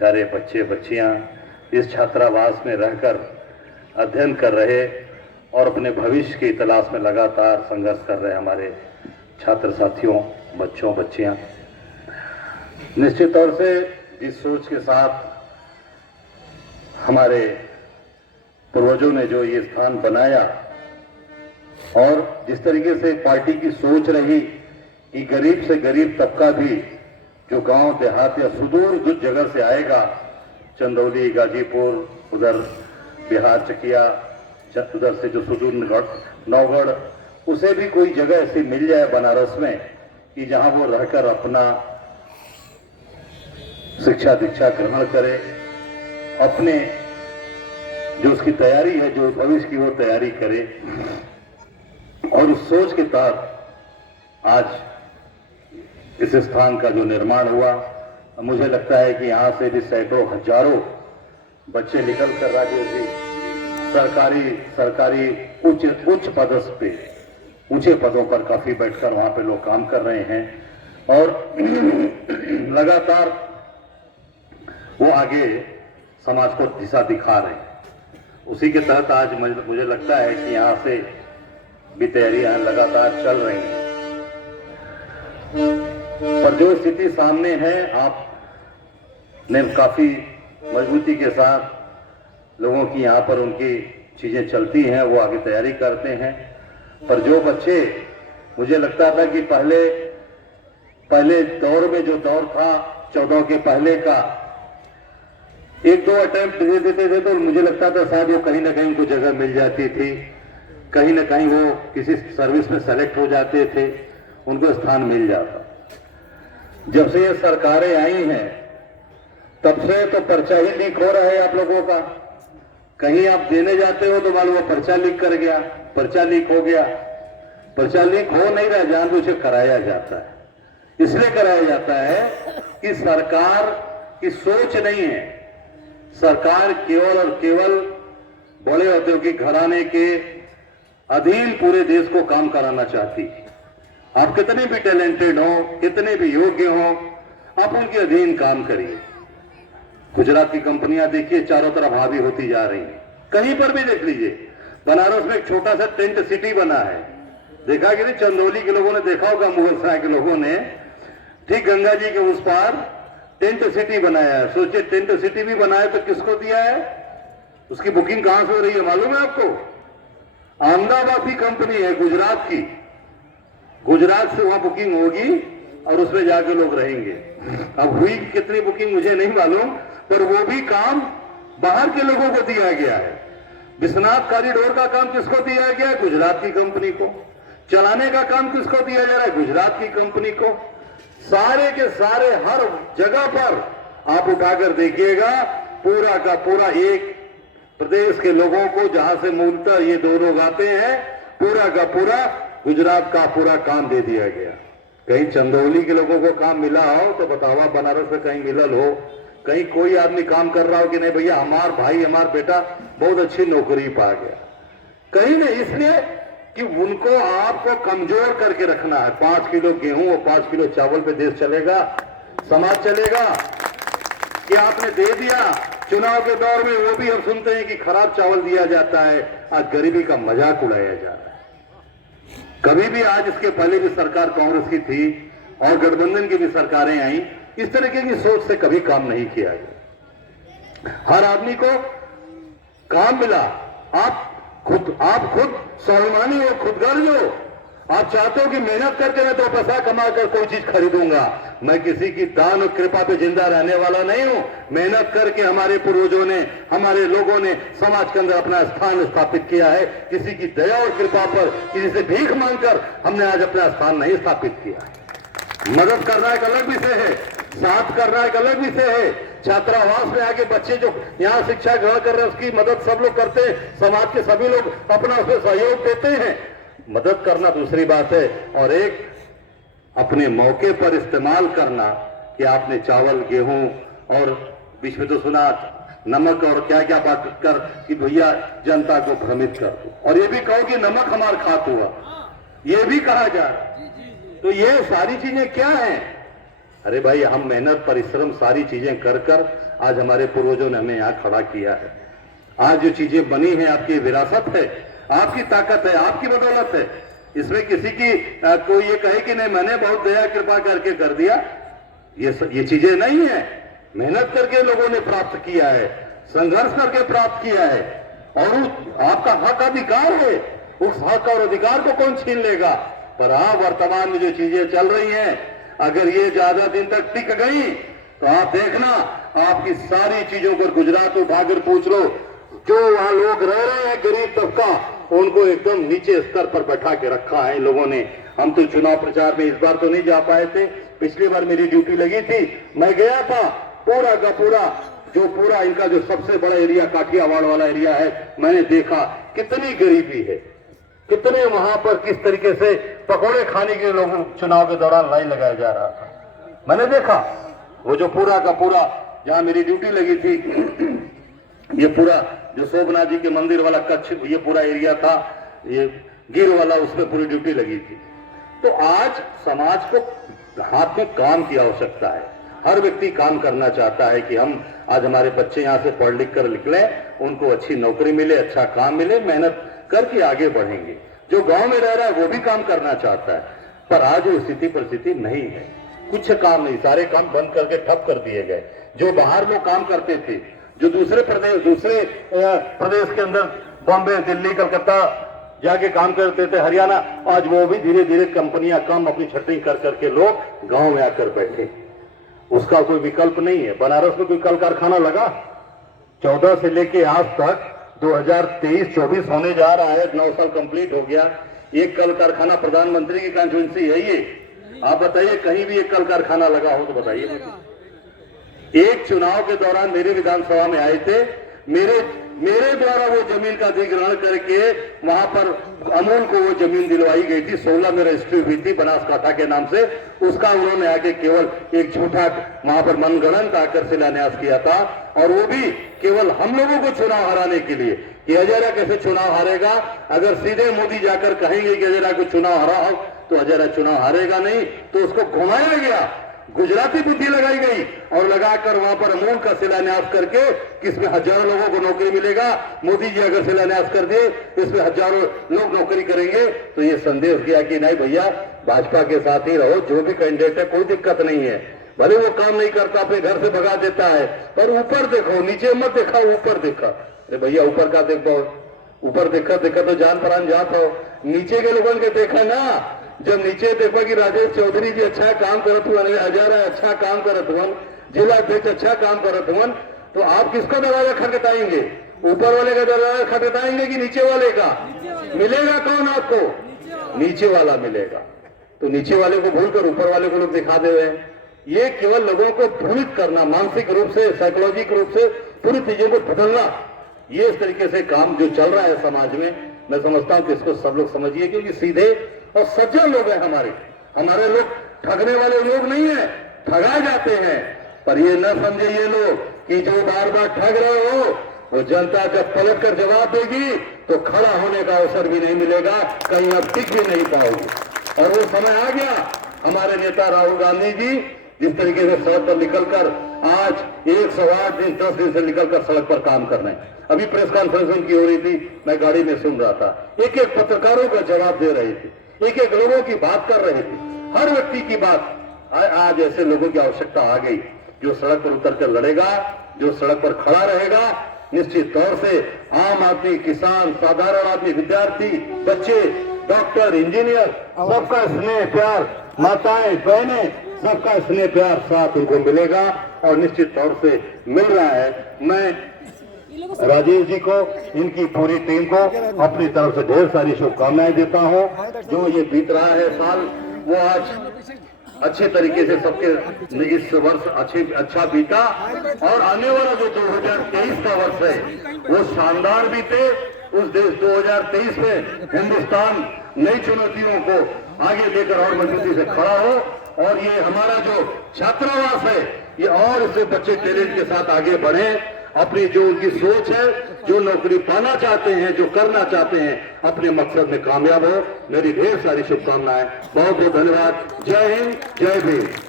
प्यारे बच्चे बच्चियां इस छात्रावास में रहकर अध्ययन कर रहे और अपने भविष्य की तलाश में लगातार संघर्ष कर रहे हमारे छात्र साथियों, बच्चों बच्चियां, निश्चित तौर से जिस सोच के साथ हमारे पूर्वजों ने जो ये स्थान बनाया और जिस तरीके से पार्टी की सोच रही कि गरीब से गरीब तबका भी जो गांव देहात या सुदूर जगह से आएगा, चंदौली, गाजीपुर, उधर बिहार चकिया, उधर से जो सुदूर नौगढ़, उसे भी कोई जगह ऐसी मिल जाए बनारस में कि जहां वो रहकर अपना शिक्षा दीक्षा ग्रहण करे, अपने जो उसकी तैयारी है, जो भविष्य की वो तैयारी करे। और उस सोच के तहत आज इस स्थान का जो निर्माण हुआ, मुझे लगता है कि यहाँ से भी सैकड़ों हजारों बच्चे निकल कर राजेश जी सरकारी उच्च पदस्थ पे, ऊंचे पदों पर काफी बैठकर वहां पे लोग काम कर रहे हैं और लगातार वो आगे समाज को दिशा दिखा रहे हैं। उसी के तहत आज मुझे लगता है कि यहाँ से भी तैयारियां लगातार चल रही हैं। पर जो स्थिति सामने है, आपने काफी मजबूती के साथ लोगों की यहाँ पर उनकी चीजें चलती हैं, वो आगे तैयारी करते हैं। पर जो बच्चे, मुझे लगता था कि पहले दौर में जो दौर था 14 के पहले का, एक दो अटेम्प्ट दे देते थे तो मुझे लगता था शायद वो कहीं ना कहीं उनको जगह मिल जाती थी, कहीं ना कहीं वो किसी सर्विस में सेलेक्ट हो जाते थे, उनको स्थान मिल जाता। जब से ये सरकारें आई हैं तब से तो पर्चा ही लीक हो रहा है आप लोगों का। कहीं आप देने जाते हो तो मालूम वो पर्चा लीक कर गया, पर्चा लीक हो गया। पर्चा लीक हो नहीं रहा, जानबूझ के कराया जाता है। इसलिए कराया जाता है कि सरकार की सोच नहीं है। सरकार केवल और केवल बड़े औद्योगिक घराने के अधीन पूरे देश को काम कराना चाहती है। आप कितने भी टैलेंटेड हो, कितने भी योग्य हो, आप उनके अधीन काम करिए। गुजरात की कंपनियां देखिए चारों तरफ हावी होती जा रही हैं। कहीं पर भी देख लीजिए, बनारस में एक छोटा सा टेंट सिटी बना है, देखा कि नहीं? चंदौली के लोगों ने देखा होगा, मुगलसराय के लोगों ने, ठीक गंगा जी के उस पार टेंट सिटी बनाया है। सोचिए, टेंट सिटी भी बनाया तो किसको दिया है? उसकी बुकिंग कहां से हो रही है मालूम है आपको? अहमदाबाद की कंपनी है, गुजरात की। गुजरात से वहां बुकिंग होगी और उसमें जाके लोग रहेंगे। अब हुई कितनी बुकिंग मुझे नहीं मालूम, पर वो भी काम बाहर के लोगों को दिया गया है। विश्वनाथ कॉरिडोर का काम किसको दिया गया है? गुजरात की कंपनी को। चलाने का काम किसको दिया जा रहा है? गुजरात की कंपनी को। सारे के सारे हर जगह पर आप उठाकर देखिएगा, पूरा का पूरा एक प्रदेश के लोगों को, जहां से मूलतः ये दो लोग आते हैं, पूरा का पूरा गुजरात का पूरा काम दे दिया गया। कहीं चंदौली के लोगों को काम मिला हो तो बतावा, बनारस में कहीं मिलल हो, कहीं कोई आदमी काम कर रहा हो कि नहीं भैया हमार भाई हमार बेटा बहुत अच्छी नौकरी पा गया? कहीं नहीं। इसलिए कि उनको आपको कमजोर करके रखना है। 5 किलो गेहूं और 5 किलो चावल पे देश चलेगा, समाज चलेगा? कि आपने दे दिया चुनाव के दौर में, वो भी हम सुनते हैं कि खराब चावल दिया जाता है। आज गरीबी का मजाक उड़ाया जा रहा है। कभी भी, आज इसके पहले भी सरकार कांग्रेस की थी और गठबंधन की भी सरकारें आई, इस तरीके की सोच से कभी काम नहीं किया गया। हर आदमी को काम मिला। आप खुद स्वाभिमानी हो, खुदगर्ज हो। आप चाहते हो कि मेहनत करके मैं 2 पैसा कमा कर कोई चीज खरीदूंगा। मैं किसी की दान और कृपा पे जिंदा रहने वाला नहीं हूं। मेहनत करके हमारे पूर्वजों ने, हमारे लोगों ने समाज के अंदर अपना स्थान स्थापित किया है। किसी की दया और कृपा पर, किसी से भीख मांगकर हमने आज अपना स्थान नहीं स्थापित किया है। मदद करना एक अलग विषय है, साथ करना एक अलग विषय है। छात्रावास में आके बच्चे जो यहाँ शिक्षा ग्रहण कर रहे हैं, उसकी मदद सब लोग करते हैं। समाज के सभी लोग अपना उसमें सहयोग देते हैं। मदद करना दूसरी बात है, और एक अपने मौके पर इस्तेमाल करना कि आपने चावल, गेहूं और बीच में तो सुना नमक और क्या क्या बात कर कि भैया जनता को भ्रमित कर दो, और ये भी कहो कि नमक हमार खात हुआ, ये भी कहा जा रहा। तो ये सारी चीजें क्या हैं? अरे भाई, हम मेहनत परिश्रम सारी चीजें कर कर आज हमारे पूर्वजों ने हमें यहाँ खड़ा किया है। आज जो चीजें बनी हैं आपकी विरासत है, आपकी ताकत है, आपकी बदौलत है। इसमें किसी की कोई ये कहे कि नहीं मैंने बहुत दया कृपा करके कर दिया, ये चीजें नहीं है। मेहनत करके लोगों ने प्राप्त किया है, संघर्ष करके प्राप्त किया है, और आपका हक अधिकार है। उस हक और अधिकार को कौन छीन लेगा। पर हाँ, वर्तमान में जो चीजें चल रही हैं, अगर ये ज्यादा दिन तक टिक गई तो आप देखना, आपकी सारी चीजों को गुजरात उठाकर पूछ लो, जो वहां लोग रह रहे हैं गरीब तबका, उनको एकदम नीचे स्तर पर बैठा के रखा है इन लोगों ने। हम तो चुनाव प्रचार में इस बार तो नहीं जा पाए थे, पिछली बार मेरी ड्यूटी लगी थी, मैं गया था। पूरा का पूरा इनका जो सबसे बड़ा एरिया काठियावाड़ वाला एरिया है, मैंने देखा कितनी गरीबी है, कितने वहां पर किस तरीके से पकौड़े खाने के लोगों चुनाव के दौरान लाइन लगाया जा रहा था। मैंने देखा वो जो पूरा का पूरा जहां मेरी ड्यूटी लगी थी, ये पूरा जो शोभना जी के मंदिर वाला कच्छ, ये पूरा एरिया था, ये गिर वाला, उसमें पूरी ड्यूटी लगी थी। तो आज समाज को हाथ में काम की आवश्यकता है। हर व्यक्ति काम करना चाहता है कि हम आज हमारे बच्चे यहाँ से पढ़ लिख कर निकले, उनको अच्छी नौकरी मिले, अच्छा काम मिले, मेहनत करके आगे बढ़ेंगे। जो गांव में रह रहा है वो भी काम करना चाहता है, पर आज वो स्थिति परिस्थिति नहीं है। कुछ काम नहीं, सारे काम बंद करके ठप कर दिए गए। जो बाहर लोग काम करते थे, जो दूसरे प्रदेश के अंदर बॉम्बे, दिल्ली, कलकत्ता जाके काम करते थे, हरियाणा, आज वो भी धीरे धीरे कंपनियां कम अपनी छटनी कर करके लोग गांव में आकर बैठे। उसका कोई विकल्प नहीं है। बनारस में कोई कल कारखाना लगा? 14 से लेके आज तक 2023-24 होने जा रहा है, 9 साल कंप्लीट हो गया। एक कल कारखाना प्रधानमंत्री की कॉन्स्टिट्यूंसी है ये, आप बताइए कहीं भी एक कल कारखाना लगा हो तो बताइए। एक चुनाव के दौरान मेरे विधानसभा में आए थे, मेरे द्वारा वो जमीन का अधिग्रहण करके वहां पर अमूल को वो जमीन दिलवाई गई थी, 16 में रजिस्ट्री हुई थी बनासकाठा के नाम से। उसका उन्होंने आके केवल एक झूठा वहां पर मनगणन आकर शिलान्यास किया था, और वो भी केवल हम लोगों को चुनाव हराने के लिए कि हजारा कैसे चुनाव हारेगा। अगर सीधे मोदी जाकर कहेंगे कि हजारा को चुनाव हराओ तो हजारा चुनाव हारेगा नहीं, तो उसको घुमाया गया, गुजराती बुद्धि लगाई गई और लगाकर वहां पर अमूल का शिलान्यास करके किसमें हजारों लोगों को नौकरी मिलेगा। मोदी जी अगर शिलान्यास कर दिए इसमें हजारों लोग नौकरी करेंगे, तो ये संदेश किया कि नहीं भैया, भाजपा के साथ ही रहो, जो भी कैंडिडेट है कोई दिक्कत नहीं है, भले वो काम नहीं करता अपने घर से भगा देता है, पर ऊपर देखो, नीचे मत देखा, ऊपर देखा। अरे भैया ऊपर का देखो, ऊपर देखा तो जान प्राण जात हो, नीचे के लोगों के देखा ना। जब नीचे देखो कि राजेश चौधरी जी अच्छा काम करत हुआ, हजारा अच्छा काम करत हुआ, जिला अध्यक्ष अच्छा काम करत हुआ, तो आप किसका दरवाजा खटखटाएंगे? ऊपर वाले का दरवाजा खटखटाएंगे कि नीचे वाले का? मिलेगा कौन आपको? नीचे वाला मिलेगा। तो नीचे वाले को भूलकर ऊपर वाले को लोग दिखा दे रहे हैं। ये केवल लोगों को भ्रमित करना, मानसिक रूप से, साइकोलॉजिक रूप से पूरी चीजों को बदलना, ये इस तरीके से काम जो चल रहा है समाज में, मैं समझता हूं कि इसको सब लोग समझिए, क्योंकि सीधे और सज्जन लोग हैं हमारे लोग ठगने वाले लोग नहीं है, ठगाए जाते हैं। पर ये न समझे ये लोग कि जो बार बार ठग रहे हो, वो जनता जब पलट कर जवाब देगी तो खड़ा होने का अवसर भी नहीं मिलेगा, कहीं अब टिक भी नहीं पाओगे। और वो समय आ गया, हमारे नेता राहुल गांधी जी जिस तरीके से सड़क पर निकलकर आज 108 दिन 10 दिन से निकलकर सड़क पर काम कर रहे हैं। अभी प्रेस कॉन्फ्रेंस की हो रही थी, मैं गाड़ी में सुन रहा था, एक एक पत्रकारों का जवाब दे रहे थे, एक एक लोगों की बात कर रहे थे, हर व्यक्ति की बात। आज ऐसे लोगों की आवश्यकता आ गई जो सड़क पर उतर कर लड़ेगा, जो सड़क पर खड़ा रहेगा। निश्चित तौर से आम आदमी, किसान, साधारण आदमी, विद्यार्थी, बच्चे, डॉक्टर, इंजीनियर, सबका स्नेह प्यार, माताएं बहनें, सबका स्नेह प्यार साथ उनको मिलेगा, और निश्चित तौर से मिल रहा है। मैं राजेश जी को, इनकी पूरी टीम को अपनी तरफ से ढेर सारी शुभकामनाएं देता हूं। जो ये बीत रहा है साल, वो आज अच्छे तरीके से सबके इस वर्ष अच्छा बीता, और आने वाला जो 2023 का वर्ष है वो शानदार बीते। उस देश 2023 में हिंदुस्तान नई चुनौतियों को आगे लेकर और मजबूती से खड़ा हो, और ये हमारा जो छात्रावास है ये और इससे बच्चे टैलेंट के साथ आगे बढ़े, अपनी जो उनकी सोच है, जो नौकरी पाना चाहते हैं, जो करना चाहते हैं, अपने मकसद में कामयाब हो। मेरी ढेर सारी शुभकामनाएं, बहुत बहुत धन्यवाद। जय हिंद, जय भीम।